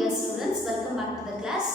dear students, welcome back to the class.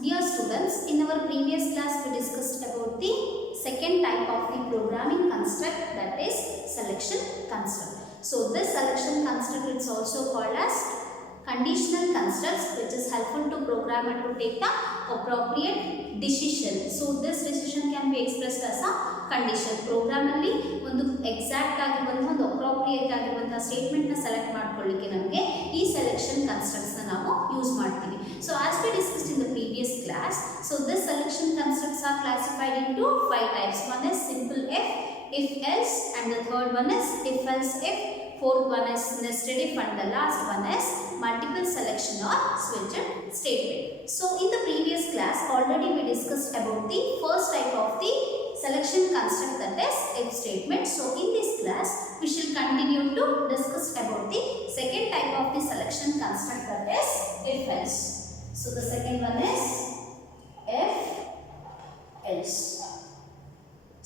Dear students, in our previous class we discussed about the second type of the programming construct, that is selection construct. So this selection construct is also called as conditional constructs, which is helpful to programmer to take the appropriate decision. So this decision can be expressed as a condition. Program ಅಲ್ಲಿ ಒಂದು exact ಆಗಿರುವಂತಹ ಒಂದು appropriate ಆಗಿರುವಂತಹ statement ನ select ಮಾಡ್ಕೊಳ್ಳಿಕ್ಕೆ ನಮಗೆ ಈ selection constructs ನ ನಾವು ಯೂಸ್ ಮಾಡ್ತೀವಿ. So as we discussed in the previous class, so this selection constructs are classified into 5 types. One is simple if else, and the third one is if else if, fourth one is nested if, and the last one is multiple selection or switched statement. So in the previous class already we discussed about the first type of the selection construct, that is if statement. So in this class we shall continue to discuss about the second type of the selection construct, that is if else. So the second one is if else.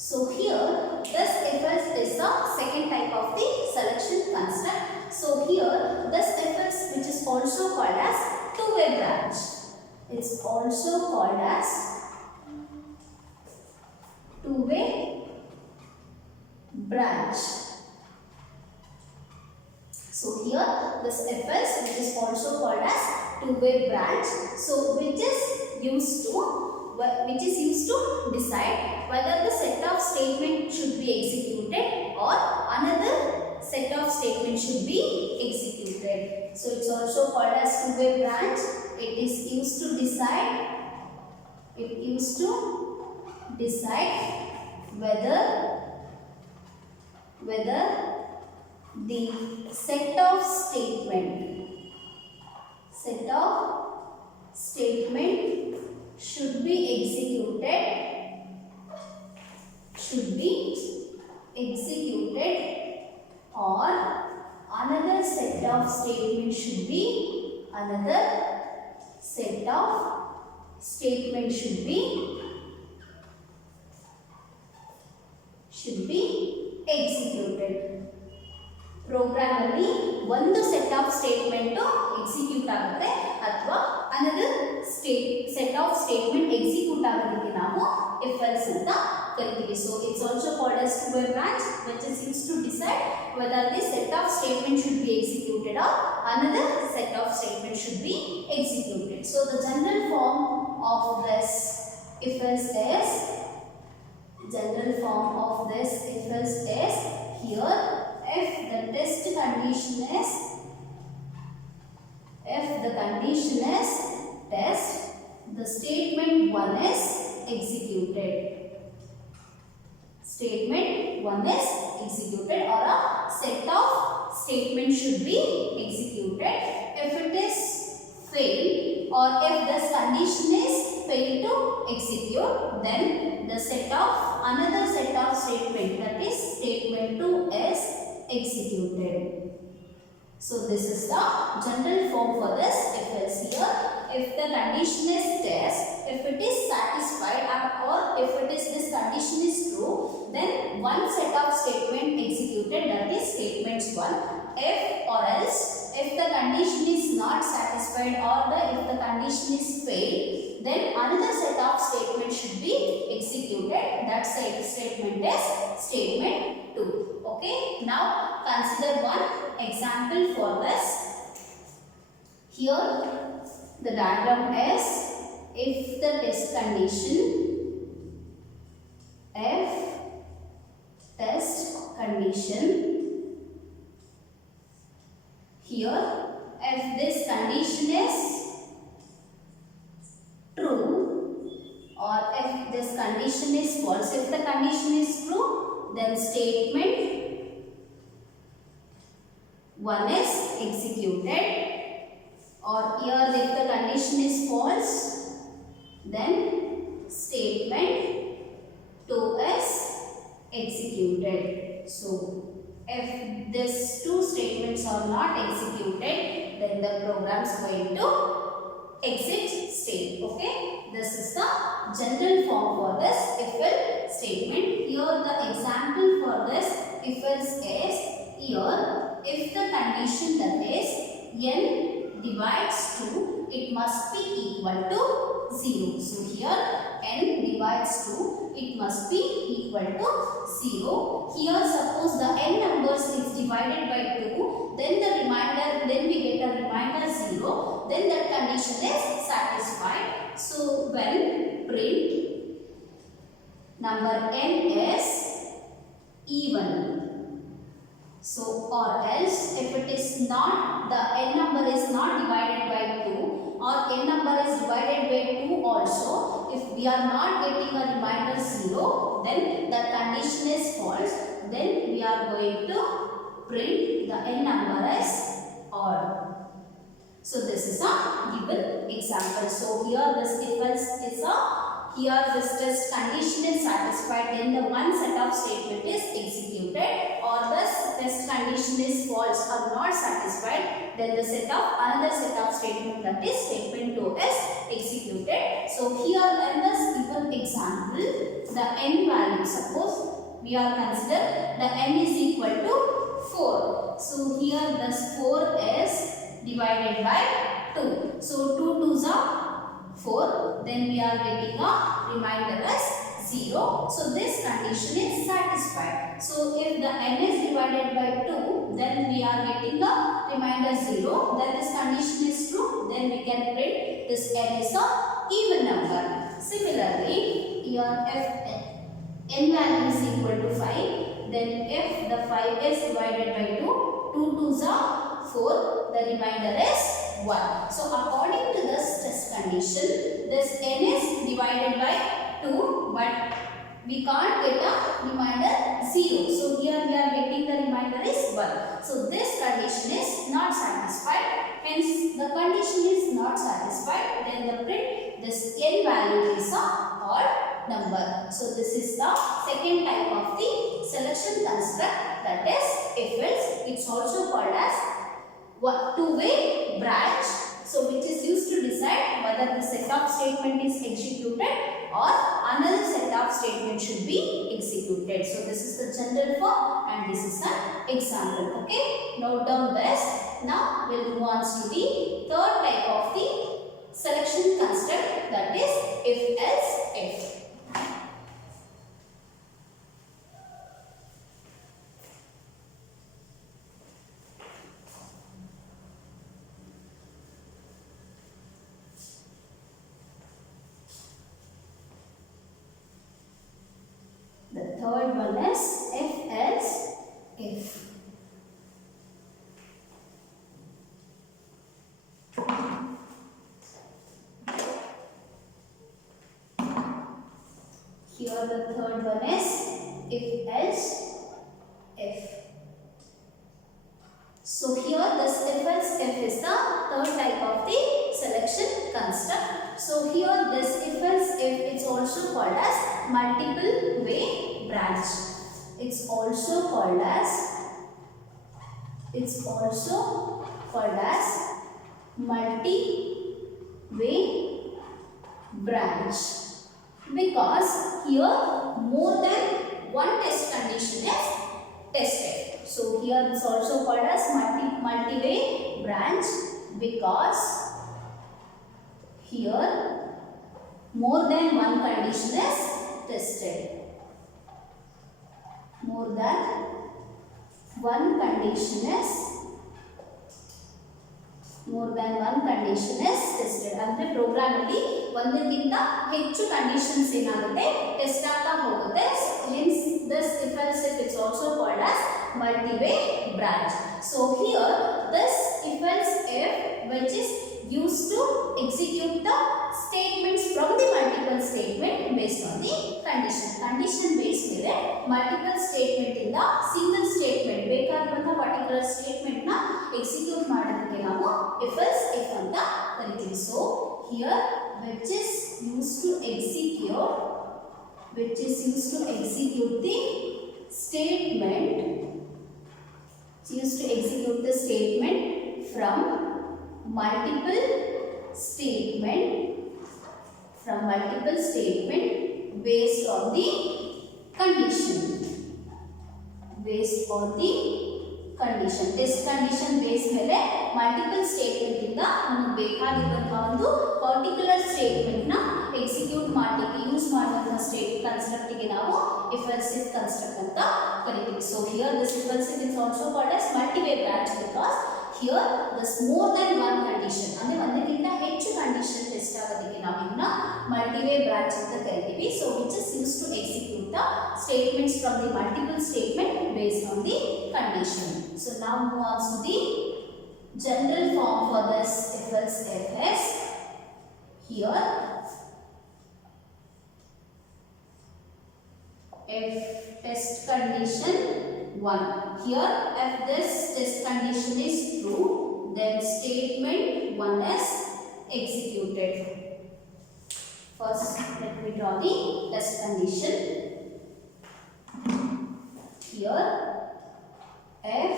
So here this if else is the second type of the selection construct. So here this if else, which is also called as two-way branch, it's also called as two-way branch. So here this if else, which is also called as two-way branch, so which is used to decide whether the set of statement should be executed or another set of statement should be executed. So it's also called as two-way branch. It is used to decide whether the set of statement should be executed or another set of statement should be executed. Program ಅಲ್ಲಿ ಒಂದು set of statement execute ಆಗುತ್ತೆ ಅಥವಾ another set of statement execute ಆಗೋದಕ್ಕೆ ನಾವು if else ಅಂತ ಕರಿತೀವಿ. So it's also called as two-way branch, which is used to decide whether the set of statement should be executed or another set of statement should be executed. So the general form of this if else is here. If the condition is test, the statement 1 is executed. Or a set of statement should be executed. If it is fail, or if this condition is fail to execute, then the another set of statement, that is statement 2, is executed. So this is the general form for this if else. Here if the condition is test, if it is satisfied or if this condition is true, then one set of statement executed, that is statements 1. If or else if the condition is not satisfied or if the condition is failed, then another set of statement should be executed. That statement is statement 2. Okay, now consider one example for this. Here the diagram is if the test condition, here if this condition is true or if this condition is false. If the condition is true, then statement 1 is executed, or here if the condition is false, then statement 2 is executed. So if these two statements are not executed, then the program is going to exit state. Okay, this is the general form for this if else statement. Here the example for this if else is, here if the condition, that is n divides 2, it must be equal to 0. So here n divides 2, it must be equal to 0. Here suppose the n numbers is divided by 2, then the remainder, then we get a remainder 0, then that condition is satisfied. So when print number n is even. So or else if it is not, the n number is not divided by 2 or n number is divided by 2 also, if we are not getting a remainder 0, then the condition is false. Then we are going to print the n number as odd. So this is a given example. So here this if else is a, here this test condition is satisfied, then the one set of statement is executed, or this test condition is false or not satisfied, then the another set of statement, that is statement 2 is executed. So here in this given example, the n value, suppose we are consider the n is equal to 4. So here this 4 is divided by 2. So 2 2s are 4, then we are getting a remainder as 0. So this condition is satisfied. So if the n is divided by 2, then we are getting a remainder 0. Then this condition is true. Then we can print this n is a even number. Similarly, here if n value is equal to 5, then if the 5 is divided by 2, 2 2s are 4, the remainder is 1. So according to this test condition, this n is divided by 2, but we can't get a remainder 0. So here we are getting the remainder is 1. So this condition is not satisfied. Hence the condition is not satisfied. Then the print this n value is a odd number. So this is the second type of the selection construct, that is if else. It's also called as two-way branch, so which is used to decide whether the set of statement is executed or another set of statement should be executed. So this is the general form and this is an example. Okay, note down this. Now we'll move on to the third type of the selection construct, that is if else if. Third one is if else if. Here the third one is if else if. So here this if else if is the third type of the selection construct. So here this if else if, it's also called as multiple way branch. It's also called as multi-way branch, because here more than one test condition is tested. So here it's also called as multi-way branch, because here more than one condition is tested. More than one condition is tested. ಅಂದ್ರೆ program ಅಲ್ಲಿ ಒಂದಕ್ಕಿಂತ ಹೆಚ್ಚು conditions ಏನಾಗುತ್ತೆ test ಆಗ್ತಾ ಹೋಗುತ್ತೆ. Hence this if else if it's also called as multi-way branch. So here this if else if, which is used to execute the statements from the multiple statement based on the condition. Condition based ಮೇಲೆ multiple statement ಇಂದ single statement ಬೇಕಾಗಿರುವಂತಹ particular statement ನ execute ಮಾಡೋದಕ್ಕೆ ನಾವು if else if ಅಂತ ಕರಿತೀವಿ. So here which is used to execute the statement, from multiple statement based on the condition. Test condition base ಮೇಲೆ multiple statement ಇಂದ ನಮಗೆ ಬೇಕಾಗಿರುವಂತಹ ಒಂದು ಪರ್ಟಿಕ್ಯುಲರ್ ಸ್ಟೇಟ್ಮೆಂಟ್ ನ ಎಕ್ಸಿಕ್ಯೂಟ್ ಮಾಡಲಿಕ್ಕೆ ಯೂಸ್ ಮಾಡುವಂತಹ ಸ್ಟೇಟ್ ಕನ್ಸ್ಟ್ರಕ್ಟ್ ಗೆ ನಾವು if else if ಕನ್ಸ್ಟ್ರಕ್ಟ್ ಅಂತ ಕರೀತೀವಿ. So here this if else if is also called as multi-way branch because here this more than one condition ಅಂದ್ರೆ ಒಂದಕ್ಕಿಂತ ಹೆಚ್ಚು ಕಂಡೀಷನ್ ಟೆಸ್ಟ್ ಆಗೋದಕ್ಕೆ ನಾವು ಇದನ್ನ ಮಲ್ಟಿ-ವೇ ಬ್ರಾಂಚ್ ಅಂತ ಕರೀತೀವಿ. So which is used to execute the statements from the multiple statement based on the condition. So now move on to the general form for this if else if is here if test condition 1. Here if this test condition is true then statement 1 is executed. First let me draw the test condition. Here if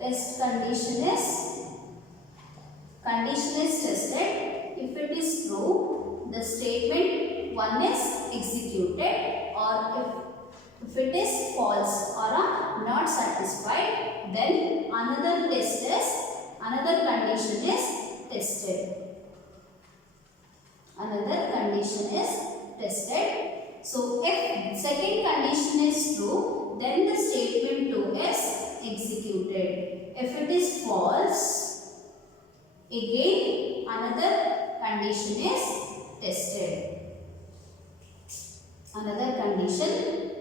test condition is tested, if it is true the statement 1 is executed, or if it is false or not satisfied then another condition is tested. Another condition is tested. So if second condition is true then the statement 2 is executed. If it is false again another condition is tested. Another condition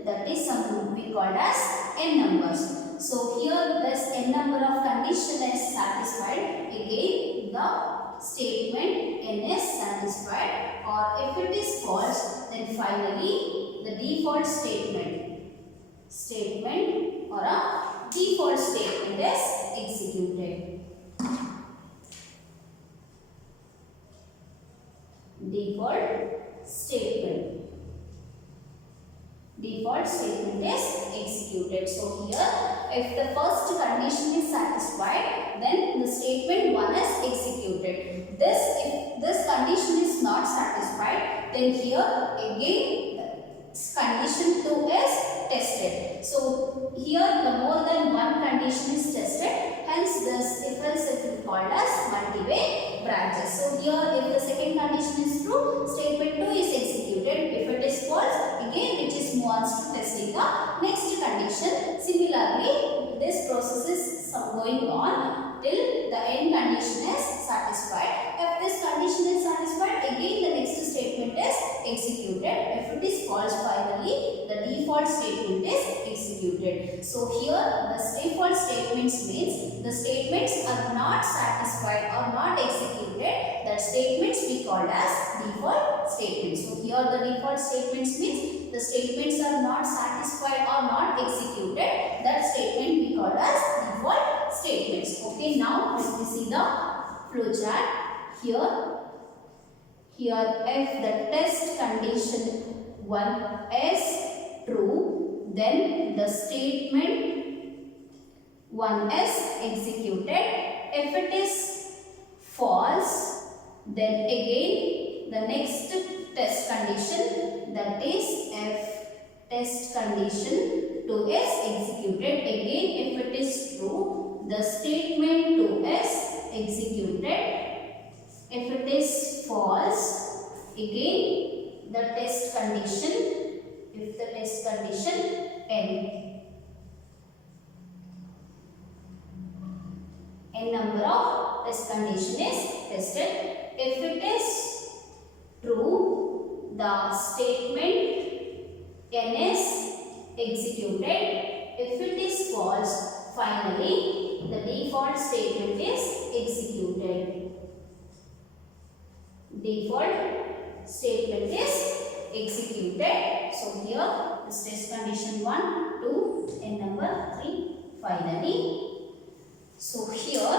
that is something we called as n numbers. So here this n number of condition is satisfied, again the statement n is satisfied, or if it is false then finally the default statement or a default statement is executed. Default statement is executed. So here if the first condition is satisfied then the statement 1 is executed. If this condition is not satisfied then here again condition 2 is tested. So here the more than one condition is tested, hence this if else if is called as multi-way branches. So here if the second condition is true statement 2 is executed. If it is false again it is move on to testing the next condition. Similarly this process is going on till the end condition is satisfied. If this condition is satisfied again the next statement is executed. If it is false finally the default statement is executed. So here the default statements means the statements are not satisfied or not executed, that statements we called as default statements. So here the default statements means the statements are not satisfied or not executed, that statement we called as default statements. Okay, now let me see the flowchart. Here if the test condition 1 is true then the statement 1 is executed. If it is false then again the next test condition, that is if test condition 2 is executed. Again if it is true the statement 2 is executed. If it is false again the test condition, if the test condition n number of test condition is tested. If it is true the statement n is executed. If it is false finally the default statement is executed. Default statement is executed. So here this test condition 1, 2 and number 3 finally. So here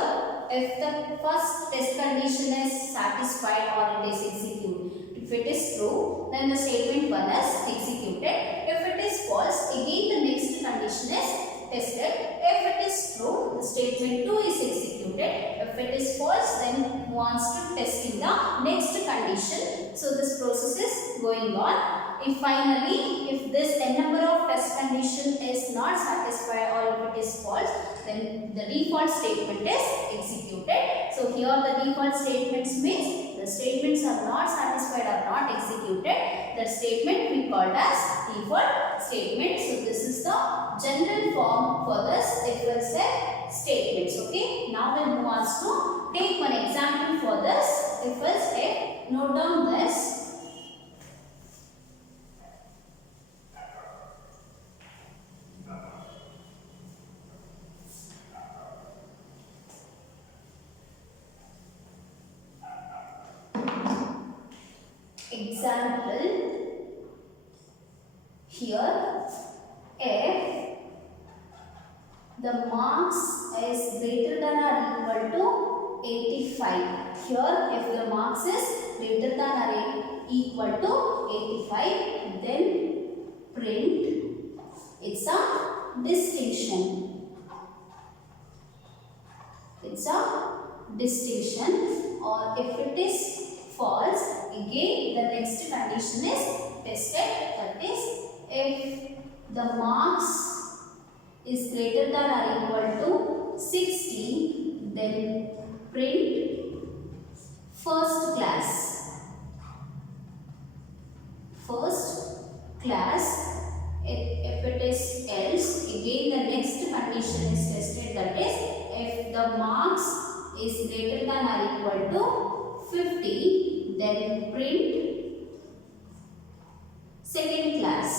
if the first test condition is satisfied or it is executed, if it is true then the statement 1 is executed. If it is false again the next condition is tested. If it is true the statement 2 is executed. If it is false then wants to testing the next condition. So this process is going on. If finally, if this n number of test condition is not satisfied or if it is false, then the default statement is executed. So here the default statements means the statements are not satisfied or not executed. That statement we called as default statement. So this is the general form for this if else if statements. Okay. Now we'll move on to take one example for this if else if. Note down this. Example, here if the marks is greater than or equal to 85, here if the marks is greater than or equal to 85, then print it's a distinction. It's a distinction, or if it is false, again the next condition is tested, that is if the marks is greater than or equal to 60, then print first class. First class. If it is else, again the next condition is tested, that is if the marks is greater than or equal to 50, then print second class.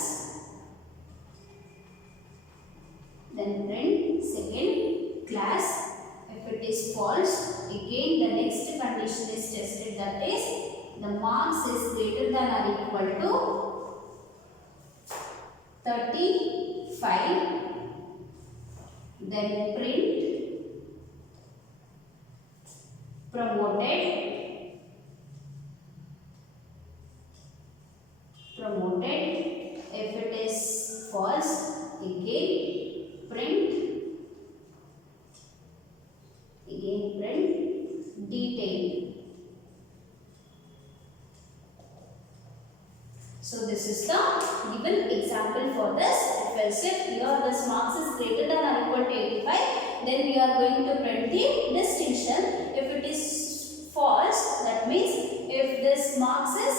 Then print second class. If it is false, again the next condition is tested, that is the marks is greater than or equal to 35, then print promoted. If it is false, again print detail. So this is the given example for this. If else if here this marks is greater than or equal to 85, then we are going to print the distinction. If it is false, that means if this marks is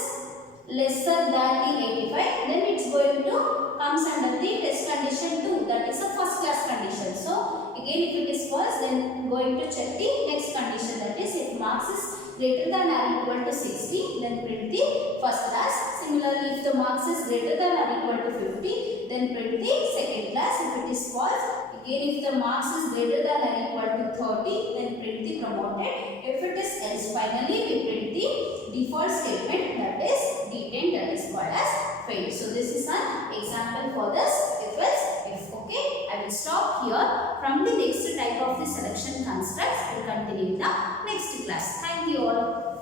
lesser than the 85, then it's going to comes under the test condition 2, that is a first class condition. So again if it is false, then going to check the next condition, that is if marks is greater than or equal to 60, then print the first class. Similarly, if the marks is greater than or equal to 50, then print the second class. If it is false, again if the marks is greater than or equal to 30, then print the promoted. If it is else, finally we print the default statement, that is D10, that is called as failed. So this is an example for this if else if. Okay, I will stop here. From the next type of the selection constructs, we will continue in the next class. Thank you all.